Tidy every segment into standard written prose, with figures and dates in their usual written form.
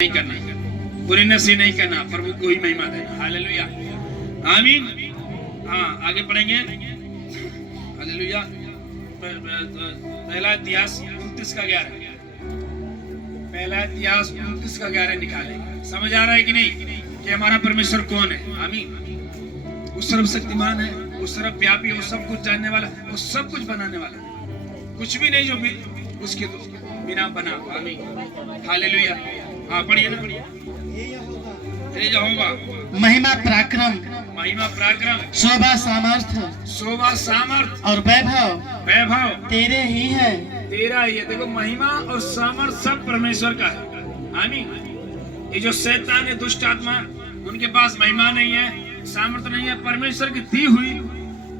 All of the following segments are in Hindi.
नहीं करना, बुरे नशे नहीं करना, प्रभु को ही महिमा देना। हालेलुया, आमीन। हाँ, आगे पढ़ेंगे। हालेलुया। पहला इतिहास 29 का 11, पहला इतिहास 29 का 11 निकालेंगे। समझ आ रहा है कि नहीं कि हमारा परमेश्वर कौन है? आमीन। वो सर्वशक्तिमान है, वो सर्वव्यापी है, वो सब कुछ जानने वाला, वो सब कुछ बनाने वाला, कुछ भी नहीं जो भी उसके बिना बना। आमीन, हालेलुया। हाँ, पढ़िए ना, पढ़िए। महिमा पराक्रम, महिमा पराक्रम, शोभा सामर्थ्य, शोभा सामर्थ और वैभव वैभव तेरे ही है। तेरा ही है। देखो, महिमा और सामर्थ सब परमेश्वर का है। आमीन। ये जो शैतान है, दुष्ट आत्मा, उनके पास महिमा नहीं है, सामर्थ नहीं है। परमेश्वर की दी हुई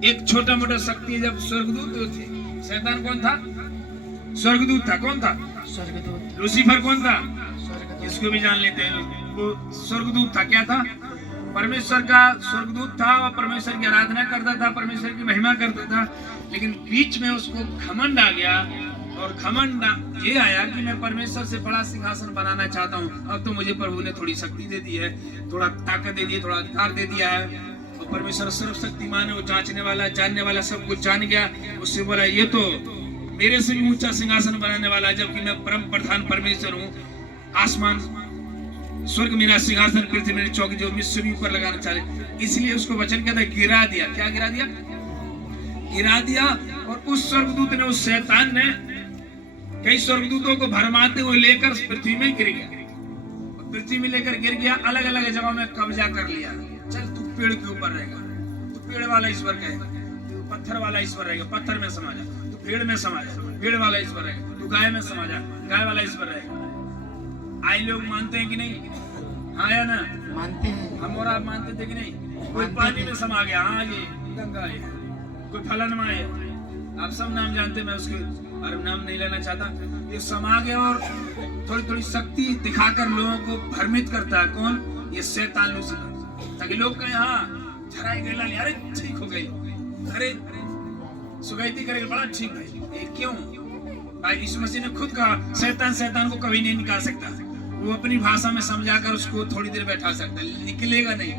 एक छोटा मोटा शक्ति। जब स्वर्गदूत थे, शैतान कौन था? स्वर्गदूत था। कौन था? स्वर्गदूत। लूसीफर कौन था? इसको भी जान लेते हैं। वो स्वर्गदूत था। क्या था? परमेश्वर का स्वर्गदूत था और परमेश्वर की आराधना करता था, परमेश्वर की महिमा करता था। लेकिन बीच में उसको घमंड आ गया, और घमंड ये आया कि मैं परमेश्वर से बड़ा सिंहासन बनाना चाहता हूँ। अब तो मुझे प्रभु ने थोड़ी शक्ति दे दी है, थोड़ा ताकत दे दी है, थोड़ा अधिकार दे दिया है। और परमेश्वर सर्वशक्तिमान है, वो जांचने वाला, जानने वाला, सब कुछ जान गया। उससे बोला, ये तो मेरे से भी ऊंचा सिंहासन बनाने वाला है, जबकि मैं परम प्रधान परमेश्वर हूँ। आसमान स्वर्ग मेरा सिंहासन, पृथ्वी मेरी चौकी, जो मिस्र भी ऊपर लगाना चाहे। इसलिए उसको वचन कहता है, गिरा दिया। क्या गिरा दिया? गिरा दिया। और उस स्वर्गदूत ने, उस शैतान ने कई स्वर्गदूतों को भरमाते हुए लेकर पृथ्वी में गिर गया। पृथ्वी में लेकर गिर गया, अलग अलग जगहों में कब्जा कर लिया। चल, तू पेड़ के ऊपर रहेगा, तू पेड़ वाला ईश्वर कहेगा, तू पत्थर वाला ईश्वर रहेगा, पत्थर में समा जा। तू पेड़ में समा जा, पेड़ वाला ईश्वर रहेगा। तू गाय में समा जा, गाय वाला ईश्वर रहेगा। आई लोग मानते हैं कि नहीं? हाँ या ना? मानते हैं। हम और आप मानते थे कि नहीं? कोई पानी में समा गया, हाँ ये गंगा है, कोई फलनमा है, आप सब नाम जानते हैं, मैं उसके बारे में नाम नहीं लेना चाहता। ये समा गया और थोड़ी थोड़ी शक्ति दिखाकर लोगों को भ्रमित करता है। कौन? ये शैतान लूसीफर, ताकि लोग कहें, हाँ झराई गला लिया, अरे ठीक हो गई, अरे सुगैती करेगा, बड़ा ठीक है। ये क्यों? भाई यीशु मसीह ने खुद कहा, शैतान शैतान को कभी नहीं निकाल सकता। वो अपनी भाषा में समझाकर उसको थोड़ी देर बैठा सकता है, निकलेगा नहीं।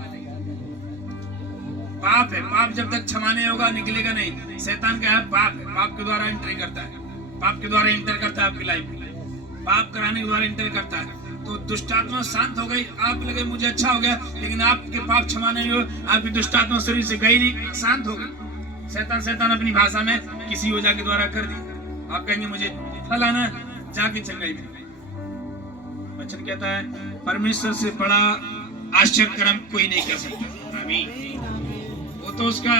पाप है, पाप जब तक क्षमा नहीं होगा निकलेगा नहीं। शैतान का है पाप है, पाप के द्वारा एंट्री करता है, पाप के द्वारा एंटर करता है आपकी लाइफ में, पाप कराने के द्वारा एंटर करता है। तो दुष्टात्मा शांत हो गई, आप लगे मुझे अच्छा हो गया, लेकिन आपके पाप क्षमा नहीं हो, आपकी दुष्टात्मा शरीर से गई नहीं, शांत हो गई। शैतान अपनी भाषा में किसी ओझा के द्वारा कर दी। आप कहेंगे मुझे फलाना जाके चंगाई में। वचन कहता है, परमेश्वर से बड़ा आश्चर्य कर्म कोई नहीं कर सकता। आमीन। वो तो उसका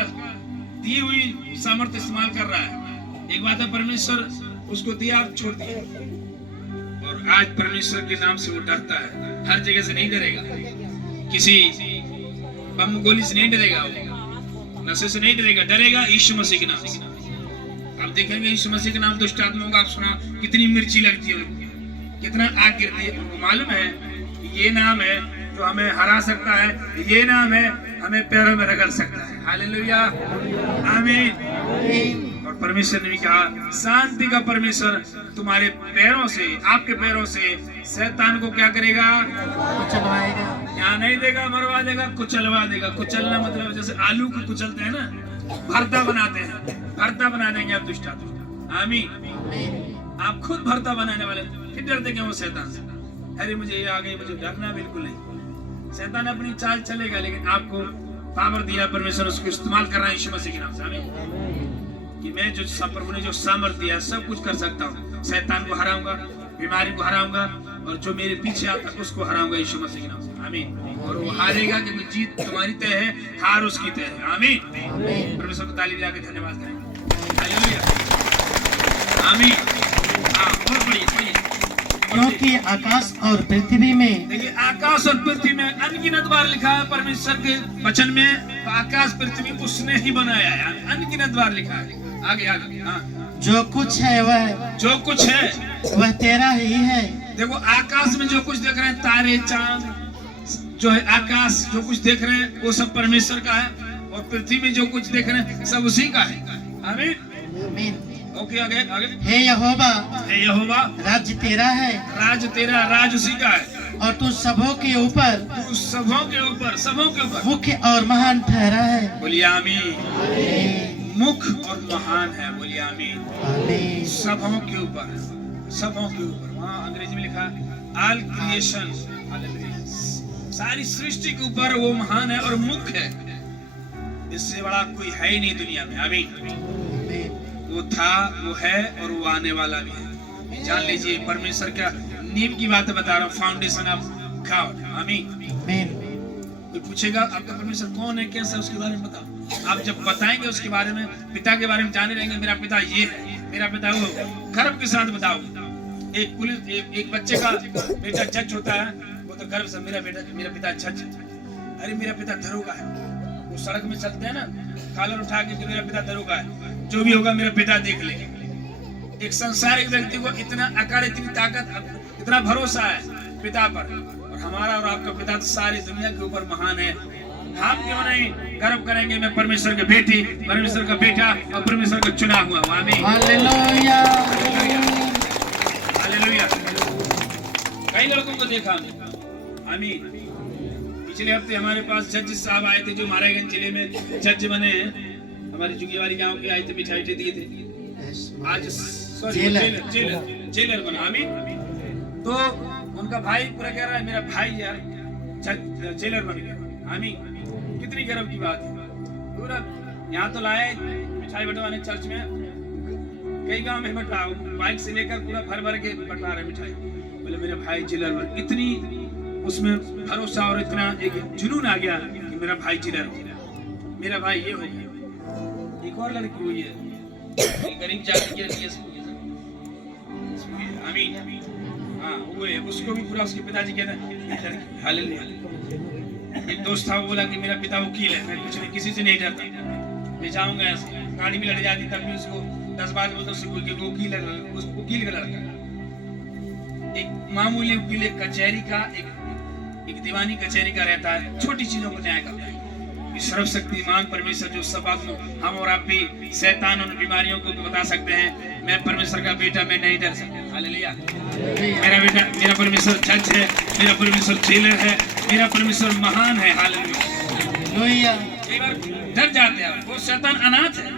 दी हुई सामर्थ्य इस्तेमाल कर रहा है। एक बात है, परमेश्वर उसको दिया, छोड़ दिया, और आज परमेश्वर के नाम से वो डरता है। हर जगह से नहीं डरेगा, किसी बम गोली से नहीं डरेगा, नशे से नहीं डरेगा, डरेगा यीशु मसीह के नाम से। आप देखेंगे यीशु मसीह के नाम दुष्ट आत्माओं का, आप सुना कितनी मिर्ची लगती है, कितना आग गिरती है। उनको मालूम है ये नाम है जो हमें हरा सकता है, ये नाम है हमें पैरों में रगड़ सकता है। हालेलुया, आमीन। और परमेश्वर ने भी कहा, शांति का परमेश्वर तुम्हारे पैरों से, आपके पैरों से शैतान को क्या करेगा? कुचलवाएगा। यहाँ नहीं देगा, मरवा देगा, कुचलवा देगा। कुचलना मतलब जैसे आलू को कुचलते हैं ना, भरता बनाते हैं, भरता बना देंगे आप दुष्ट आत्मा। आमीन। आप खुद भरता बनाने वाले, फिर डरते क्यों शैतान से? अरे मुझे ये आ गई, मुझे डरना बिल्कुल नहीं। शैतान अपनी चाल चलेगा, लेकिन आपको पावर दिया परमेश्वर, उसको इस्तेमाल कर रहा है यीशु मसीह के नाम से। आमीन। कि मैं जो प्रभु ने जो सामर्थ्य दिया, सब कुछ कर सकता हूँ। शैतान को हराऊंगा, बीमारी को हराऊंगा, और जो मेरे पीछे आता है उसको हराऊंगा यीशु मसीह के नाम से। आमीन। और वो हारेगा, क्योंकि जीत तुम्हारी तय है, हार उसकी तय है। आमीन। परमेश्वर को ताली बजा के धन्यवाद करें। हालेलुया, आमीन। क्योंकि आकाश और पृथ्वी में, देखिए आकाश और पृथ्वी में अनगिनत बार लिखा है परमेश्वर के वचन में, तो आकाश पृथ्वी उसने ही बनाया है, अनगिनत बार लिखा है। आगे आगे, हाँ। जो कुछ है वह, जो कुछ है वह तेरा ही है। देखो, आकाश में जो कुछ देख रहे हैं, तारे चांद जो है, आकाश जो कुछ देख रहे हैं वो सब परमेश्वर का है, और पृथ्वी में जो कुछ देख रहे हैं सब उसी का है। आमीन। ओके, आगे आगे। हे यहोवा, हे यहोवा, राज्य तेरा है, राज तेरा, राज उसी का है। और तू सबों के ऊपर तू सबों के ऊपर मुख्य और महान ठहरा है। बोलिए आमीन। आमीन। मुख्य और महान है, बोलिए आमीन। आमीन। सबों के ऊपर वहाँ अंग्रेजी में लिखा ऑल क्रिएशन, सारी सृष्टि के ऊपर वो महान है और मुख्य है। इससे बड़ा कोई है ही नहीं दुनिया में। आमीन। वो था, वो है और वो आने वाला भी है। जान लीजिए, परमेश्वर का नींव की बातें बता रहा हूँ, फाउंडेशन ऑफ गॉड। आमीन। कोई पूछेगा आपका परमेश्वर कौन है, कैसा, उसके बारे में बताओ। आप जब बताएंगे उसके बारे में, पिता के बारे में जाने रहेंगे, मेरा पिता ये है, मेरा पिता वो, गर्व के साथ बताओ। एक बच्चे का बेटा जज होता है, वो तो गर्व से मेरा पिता जज। अरे मेरा पिता दरोगा है। वो सड़क में चलते हैं ना, कॉलर उठा के मेरा पिता दरोगा है, जो भी होगा मेरा पिता देख लेगा। एक संसारिक व्यक्ति को इतना अकड़, इतनी ताकत, इतना भरोसा है पिता पर, और हमारा और आपका पिता तो सारी दुनिया के ऊपर महान है। हम क्यों नहीं गर्व करेंगे, मैं परमेश्वर की बेटी, परमेश्वर का बेटा और परमेश्वर का चुना हुआ हूं। आमीन। हालेलुया। हालेलुया। कई लड़कों को देखा हमने। आमीन। पिछले हफ्ते हमारे पास जज साहब आए थे, जो मारागंज जिले में जज बने हैं। हमारे जुगियावाली गांव के आए थे, मिठाई दिए थे। आज जेलर बना। आमीन। तो उनका भाई पूरा कह रहा है, मेरा भाई यार जेलर बन गया। आमीन। कितनी गर्व की बात है। पूरा यहाँ तो लाए मिठाई बंटवाने चर्च में, कई गांव में बंटा, बाइक से लेकर पूरा भर के बंटवा रहे मिठाई। बोले मेरे भाई जेलर बन। इतनी उसमें भरोसा और इतना एक जुनून आ गया कि मेरा भाई जेलर हो गया, मेरा भाई ये हो गया। एक और लड़की हुई है, गरीब जाति के लिए। आमीन। हाँ, वो है, उसको भी पूरा उसके पिताजी कहते हैं। हालेलुया। एक दोस्त था, वो बोला कि मेरा पिता वकील है, मैं कुछ नहीं, किसी से नहीं डरता, मैं जाऊंगा ऐसे, गाड़ी भी लड़ जाती तब भी उसको 10 बार बोलता वकील है, वकील का लड़का। एक मामूली वकील, एक कचहरी का, एक दीवानी कचहरी का रहता है, छोटी चीजों को न्याय करता है। सर्वशक्तिमान परमेश्वर जो सब बात हम और आप भी शैतान उन बीमारियों को बता सकते हैं, मैं परमेश्वर का बेटा, मैं नहीं डर सकता। हालेलुया। मेरा बेटा, मेरा परमेश्वर जज है, मेरा परमेश्वर जेलर है, मेरा परमेश्वर महान है। हालेलुया। कई बार डर जाते हैं, वो शैतान अनाथ है,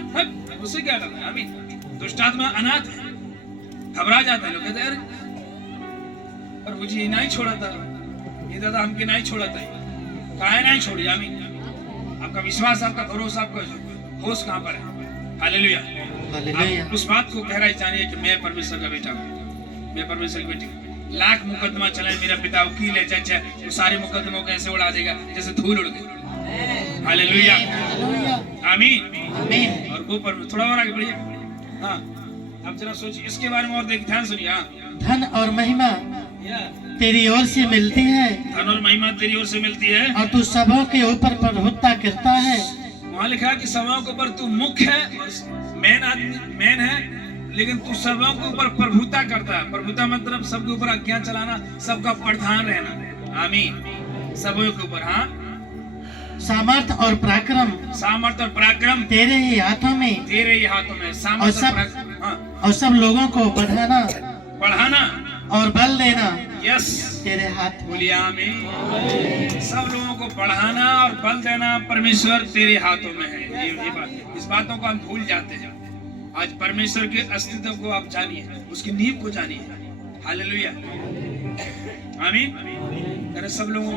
उससे क्या करना है। आमीन। दुष्ट आत्मा अनाथ है, घबरा जाते हैं लोग, कहते हैं पर मुझे नहीं छोड़ा था, ये दादा हमके नहीं छोड़ा था, काहे नहीं छोड़ी। आमीन। आपका विश्वास, आपका भरोसा, आपका होश कहाँ पर है। हालेलुया। आप उस बात को गहराई जानिए कि मैं परमेश्वर का बेटा हूँ, मैं परमेश्वर की बेटी हूँ। लाख मुकदमा चले, मेरा पिता वकील है, जज है, वो सारे मुकदमों को ऐसे उड़ा देगा जैसे धूल उड़ गई। हालेलुया। आमीन। और वो पर थोड़ा और आगे बढ़िए। हाँ, अब जरा सोचिए इसके बारे में और देख, ध्यान सुनिए। हाँ, धन और महिमा तेरी ओर से मिलती है, धन और महिमा तेरी ओर से मिलती है, और तू सबों के ऊपर प्रभुत्ता करता है। वहाँ लिखा है कि सबों के ऊपर तू मुख्य है और मेन आदमी, मेन है, लेकिन तू सबों के ऊपर प्रभुता करता है। प्रभुता मतलब सबके ऊपर आज्ञा चलाना, सबका प्रधान रहना। आमीन। सबों के ऊपर। हाँ, सामर्थ और पराक्रम, सामर्थ और पराक्रम तेरे ही हाथों में, तेरे ही हाथों में। सामर्थ और पराक्रम। हाँ, और सब लोगों को बढ़ाना और बल देना यस तेरे हाथ। बोलिए आमीन। सब लोगों को बढ़ाना और बल देना परमेश्वर तेरे हाथों में है। ये बात, इस बातों को हम भूल जाते हैं। आज परमेश्वर के अस्तित्व को आप जानिए, उसकी नींव को जानिए। हालेलुया। आमीन। सब लोगों